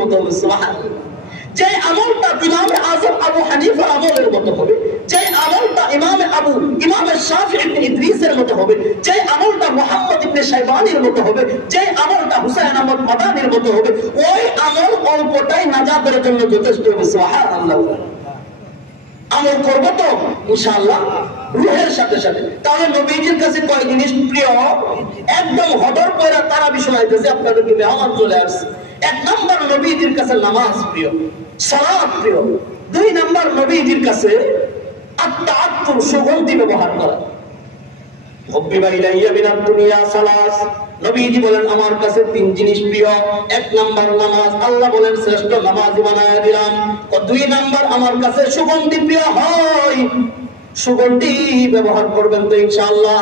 মতো হবে, সুবহানাল্লাহ। যে আমলটা ইমাম আযম আবু হানিফার আমলের মতো হবে, যে আমলটা ইমাম শাফিঈ ইবনে ইদ্রিসের মতো হবে, যে আমলটা মুহাম্মদ ইবনে শাইবানির মতো হবে, যে আমলটা হুসাইন আহমদ মাদানির মতো হবে, ওই আমল অল্পটাই নাজাতের জন্য যথেষ্ট হবে, সুবহানাল্লাহ। আমল করবো তো ইনশাআল্লাহ রূহের সাথে সাথে। তাহলে নবীজির কাছে কয় জিনিস প্রিয়? একদম হদর করে তারা বিষয়তেছে আপনাদেরকে মেহমান চলে আসছে। এক নাম্বার নবীজির কাছে নামাজ প্রিয়, সালাত প্রিয়। দুই নাম্বার নবীজির কাছে আত-তাআত্তুর, সুগন্ধি ব্যবহার করা। হুব্বিবা ইলাইয়া মিনাদ দুনিয়া সালাস, নবীজি বলেন আমার কাছে তিন জিনিস প্রিয়। এক নাম্বার নামাজ, আল্লাহ বলেন শ্রেষ্ঠ নামাজি বানায়া দিলাম। দুই নাম্বার আমার কাছে সুগন্ধি প্রিয় হয়, সুগন্ধি ব্যবহার করবেন তো ইনশাআল্লাহ।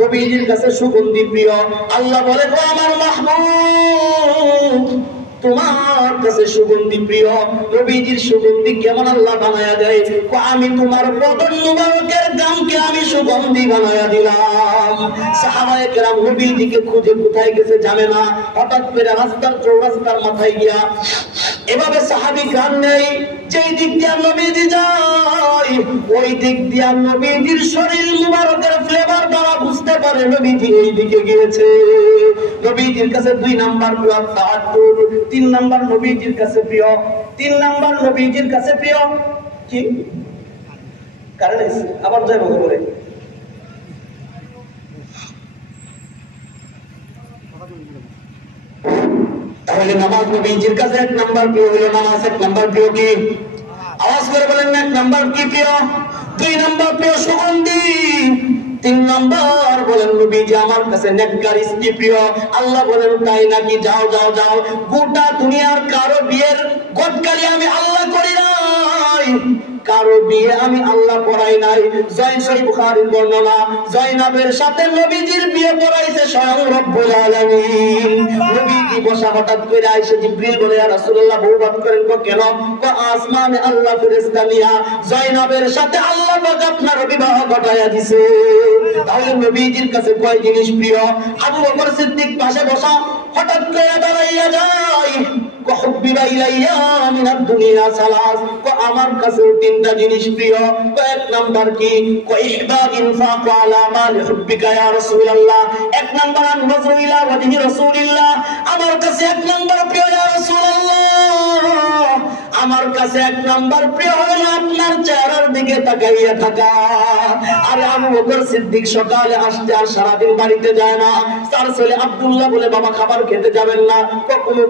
নবীজির কাছে সুগন্ধি প্রিয়, আল্লাহ বলেন ও আমার মাহবুব তোমার কাছে সুগন্ধি প্রিয়। নবীজির সুগন্ধি কেমন আল্লাহ বানায়া দেয়? আমি তোমার বদন মুবারকের গামকে আমি সুগন্ধি বানায়া দিলাম। সাহাবায়ে কেরাম নবীজিকে খুঁজে কোথায় গেছে জানে না, হঠাৎ করে রাস্তার চৌরাস্তার মাথায় গিয়া এভাবে সাহাবী গান নেই, যেই দিক দিয়ে নবীজি যায় ওই দিক দিয়ে নবীজির শরীর মুবারকের ফ্লেভার দ্বারা বুঝতে পারে নবীজি এই দিকে গিয়েছে। নবীজির কাছে দুই নাম্বার প্রিয় তাআত্তুর, তিন নাম্বার নবীজির কাছে প্রিয়, তিন নাম্বার নবীজির কাছে প্রিয় কি কারণ আবার যাই বলবো করে তাহলে নামাজ নবীজির কাছে এক নাম্বার প্রিয় হলো নামাজ। এক নাম্বার প্রিয় কি? আওয়াজ করে বলেন এক নাম্বার কি প্রিয়? দুই নাম্বার প্রিয় সুগন্ধি। তিন নাম্বার বলেন নবীজি আমার কাছে নেককার স্ত্রী প্রিয়। আল্লাহ বলেন তাই নাকি? যাও যাও যাও, গোটা দুনিয়ার কারো বিয়ের গদকালি আমি আল্লাহ করি নাই, কারো বিয়ে আমি আল্লাহ পড়াই নাই। সহিহ বুখারীর বর্ণনা, জয়নাবের সাথে নবীজির বিয়ে পড়াইছে স্বয়ং রব্বুল আলামিন। নবীজি বসা, হঠাৎ করে আয়েশা জিবরিল বলে ইয়া রাসূলুল্লাহ বউবাদ করেন তো কেন? আসমানে আল্লাহ ফেরেশতা নিয়া জয়নাবের সাথে আল্লাহ পাক আপনার বিবাহ ঘটায়া দিয়েছে। তাহলে নবীজির কাছে কয় জিনিস প্রিয়? আবু বকর সিদ্দিক পাশে বসা, হঠাৎ করে দাঁড়াইয়া যায়, হুব্বিবা ইলাইয়া মিনাদ দুনিয়া সালাস, আমার কাছে তিনটা জিনিস প্রিয়। এক নাম্বার কি? ইহদার ইনফাক আলা মাল হুব্বিকা ইয়া রাসূলুল্লাহ। এক নাম্বার আন-নাযরু ইলা ওয়াজহি রাসূলিল্লাহ, আমার কাছে এক নাম্বার প্রিয় ইয়া রাসূলুল্লাহ, আমার কাছে এক নাম্বার প্রিয় হলো আপনার চেহারার দিকে তাকাইয়া থাকা। আর আবু বকর সিদ্দিক সকালে আসতে আর সারাদিন বাড়িতে যায় না। তার ছেলে আব্দুল্লাহ বলে বাবা খাবার খেতে যাবেন না? কোনো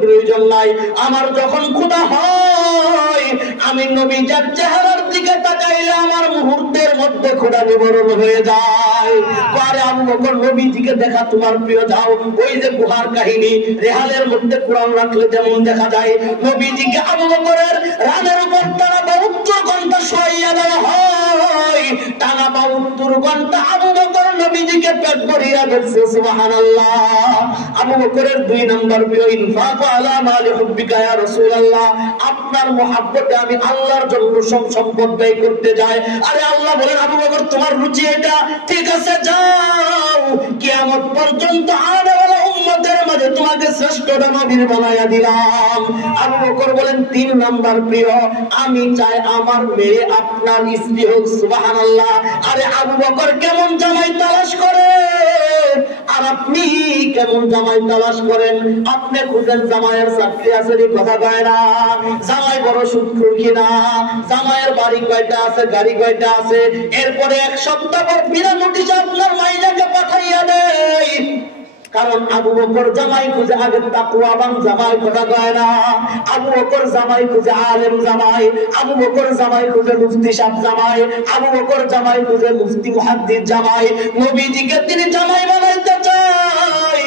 প্রয়োজন নাই, আমার যখন ক্ষুধা হয় আমি নবীজির চেহারার দিকে তাকাইলে আমার মুহূর্তের মধ্যে ক্ষুধা নিবারণ হয়ে যায়। পরে আবু বকর নবীজিকে দেখা তোমার প্রিয়, যাও ওই যে গুহার কাহিনী, রেহালের মধ্যে কোরআন রাখলে যেমন দেখা যায়, নবীজিকে আবু বকরের রানের উপর টানা 72 ঘন্টা শোয়াইয়া দেওয়া হয়। টানা 72 ঘন্টা আবু বকর নবীজিকে পেট ভরিয়া দেখছে, সুবহানাল্লাহ। আবু বকরের দুই নাম্বার প্রিয় ইনফাক আলা মাল হুব্বিকা ইয়া রাসূলুল্লাহ, আপনার মহব্বতে আমি আল্লাহর জন্য সব সম্পদ ব্যয় করতে যাই। আরে আল্লাহ বলেন আবু বকর তোমার রুচি এটা, ঠিক আছে যাও, কিয়ামত পর্যন্ত আনেওয়ালা উম্মতের মাঝে তোমাকে শ্রেষ্ঠ নবী বানায়া দিলাম। আবু বকর বলেন তিন নাম্বার প্রিয়, আমি চাই আমার মেয়ে আপনার স্ত্রী হোক, সুবহানাল্লাহ। আরে আবু বকর কেমন জামাই তালাশ করে আর আপনি কেমন জামাই তালাশ করেন? আপনি খুঁজেন জামাইয়ের চাকরি আছে নি, কথা কয় না, জামাই বড় শুক্র কিনা, জামাইয়ের বাড়ি কয়টা আছে, গাড়ি কয়টা আছে। এরপরে এক সপ্তাহ পর বিনা নোটিশে আপনার মাইনাকে পাঠাইয়া দেয়। কারণ আবু বকর জামাই খুঁজে আগে তাকওয়াবান জামাই, কথা কয় না। আবু বকর জামাই খুঁজে আলেম জামাই, আবু বকর জামাই খুঁজে মুফতি সাহেব জামাই, আবু বকর জামাই খুঁজে মুফতি মুহাদ্দিস জামাই। নবীজিকে তিনি জামাই বানাইতে চায়।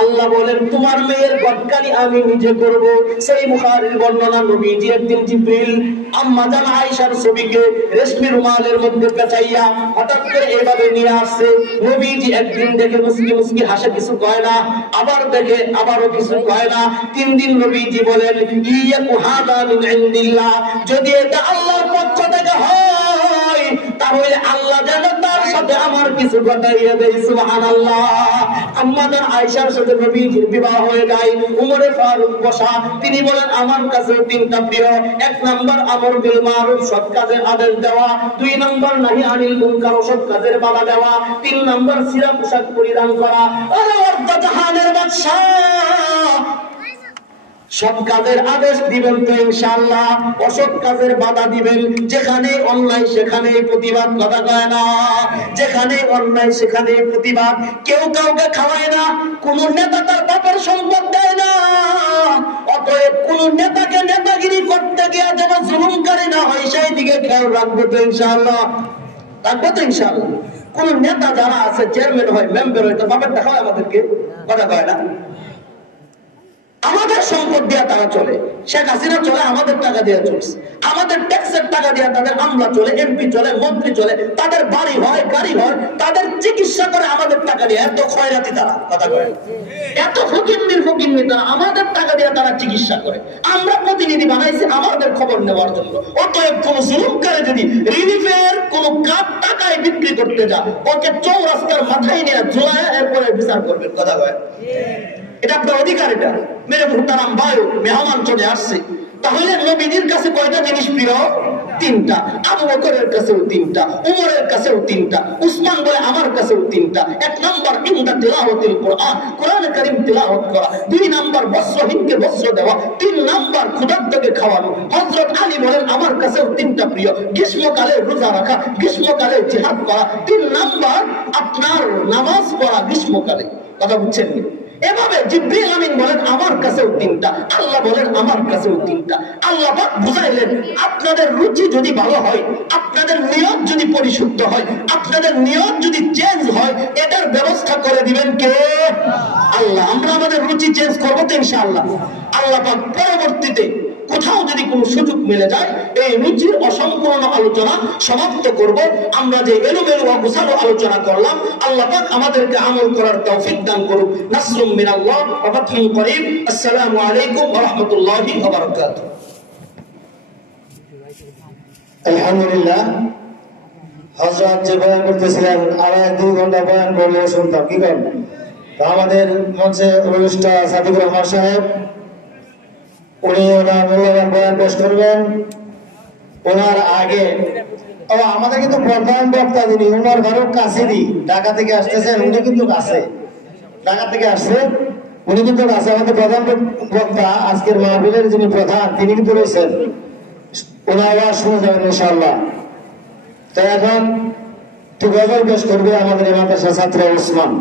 আল্লাহ বলেন তোমার মেয়ের গদকারি আমি নিজে করব। সেই বুখারীর বর্ণনা, নবীজি একদিন জিবরিল আম্মা জান আয়েশার ছবিকে রেশমি রুমালের মধ্যে পেঁচাইয়া হঠাৎ করে এভাবে নিয়ে আসছে। নবীজি একদিন দেখে মুস্কি মুস্কি হাসে, কিছু কয় না, আবার দেখে আবারও কিছু কয় না। 3 দিন নবীজি বলেন ইয়াকু হাদা মিন ইনদিল্লাহ, যদি এটা আল্লাহর পক্ষ থেকে হয় তাহলে আল্লাহ যেন তার সাথে আমার কিছু ঘটাইয়া দেয়। সুবহানাল্লাহ। আমাদের আয়েশার সাথে নবীজির বিবাহ হয়ে যায়। উমরে ফারুক বসা, তিনি বলেন আমার কাছে তিনটা প্রিয়। এক নাম্বার আমর বিল মারুফ, সৎ কাজের আদেশ দেওয়া। দুই নাম্বার নাহি আনিল মুনকার, অসৎ কাজের বাধা দেওয়া। তিন নাম্বার সিরা পোশাক পরিধান করা। আরে অর্ধ জাহানের বাদশা, সৎ কাজের আদেশ দিবেন তো ইনশাআল্লাহ, অসৎ কাজের বাধা দিবেন। যেখানে অন্যায় সেখানে প্রতিবাদ, কথা কয় না? যেখানে অন্যায় সেখানে প্রতিবাদ। কেউ কাউকে খাওয়ায় না, কোন নেতা তার বাপের সম্পদ দেয় না। অতএব কোন নেতাকে নেতাগিরি করতে গিয়ে যেন জুলুমকারী না হয়, সেই দিকে খেয়াল রাখবো তো ইনশাআল্লাহ। রাখবো তো ইনশাআল্লাহ। কোন নেতা যারা আছে, চেয়ারম্যান হয়, মেম্বার হয়, তো বাপের টাকা হয় আমাদেরকে, কথা কয় না? আমাদের সম্পদ দিয়ে তারা চলে। শেখ হাসিনা চলে আমাদের টাকা দিয়ে চলছে, আমাদের ট্যাক্সের টাকা দিয়ে তাদের আমলা চলে, এমপি চলে, মন্ত্রী চলে, তাদের বাড়ি হয়, গাড়ি হয়, তাদের চিকিৎসা করে আমাদের টাকা দিয়ে। এত খয়রাতি তারা, কথা কয়, এত ফকিন্নি তারা, আমাদের টাকা দিয়ে তারা চিকিৎসা করে। আমরা প্রতিনিধি বানাইছি আমাদের খবর নেওয়ার জন্য। অতএব কোন জুলুমকারী যদি রিলিফের কোন কাপ টাকায় বিক্রি করতে যা, ওকে চৌরাস্তার মাথায় নিয়ে ঝুলায় এরপরে বিচার করবেন, কথা কয়। এটা আপনার অধিকার। এটা মেরে মুহতারাম বায়ু মেহমান চলে আসছে। তাহলে নবীজির কাছে কয়টা জিনিস প্রিয়? তিনটা। আবু বকরের কাছেও তিনটা, উমরের কাছেও তিনটা, উসমান বলে আমার কাছেও তিনটা। এক নাম্বার ইনদা তিলাওয়াতিল কোরআন, কোরআন কারীম তিলাওয়াত করা। দুই নাম্বার বস্ত্রহীনকে বস্ত্র দেওয়া। তিন নাম্বার ক্ষুধার্তকে খাওয়ানো। হযরত আলী বলেন আমার কাছেও তিনটা প্রিয়। গ্রীষ্মকালে রোজা রাখা, গ্রীষ্মকালে জিহাদ করা। তিন নাম্বার আপনার নামাজ পড়া গ্রীষ্মকালে, কথা বুঝছেন? এভাবে জিবরিল আমিন বলেন আমার কাছেও তিনটা, আল্লাহ বলেন আমার কাছেও তিনটা। আল্লাহ পাক বুঝাইলেন আপনাদের রুচি যদি ভালো হয়, আপনাদের নিয়ত যদি পরিশুদ্ধ হয়, আপনাদের নিয়ত যদি চেঞ্জ হয়, এটার ব্যবস্থা করে দিবেন কে? আল্লাহ। আমরা আমাদের রুচি চেঞ্জ করবো তো ইনশাআল্লাহ। আল্লাহ পাক পরবর্তীতে কোথাও যদি কোনো সুযোগ মিলে যায়, এই রুচির অসম্পূর্ণ আলোচনা সমাপ্ত করব। আমরা যে এলোমেলো বা গোছালো আলোচনা করলাম, আল্লাহ পাক আমাদেরকে আমল করার তৌফিক দান করুন। নাসরুম মিনাল্লাহ ওয়া ফাতহুন করিম। আসসালামু আলাইকুম ওয়া রাহমাতুল্লাহি ওয়া বারাকাতুহু। আলহামদুলিল্লাহ, হযরত যে বয়ান করতেছিলেন, আর 2 ঘন্টা বয়ান করলে শুনতাম, কি করেন? আমাদের মঞ্চে উপবিষ্ট সাদিকুর রহমান সাহেব, উনি ওনার মূল্যবান বয়ান পেশ করবেন। ওনার আগে আমাদের কিন্তু প্রধান বক্তা যিনি উমর ফারুক কাসিদি, ঢাকা থেকে আসতেছেন। উনি কিন্তু কাছে, ঢাকা থেকে আসছে, উনি কিন্তু কাছে। আমাদের প্রধান বক্তা আজকের মাহফিলের যিনি প্রধান, তিনি কিন্তু রয়েছেন। ওনার আওয়াজ শুনে যাবেন ইনশাআল্লাহ। তো এখন একটু গজল পেশ করবে আমাদের এই মাদ্রাসার ছাত্র ওসমান।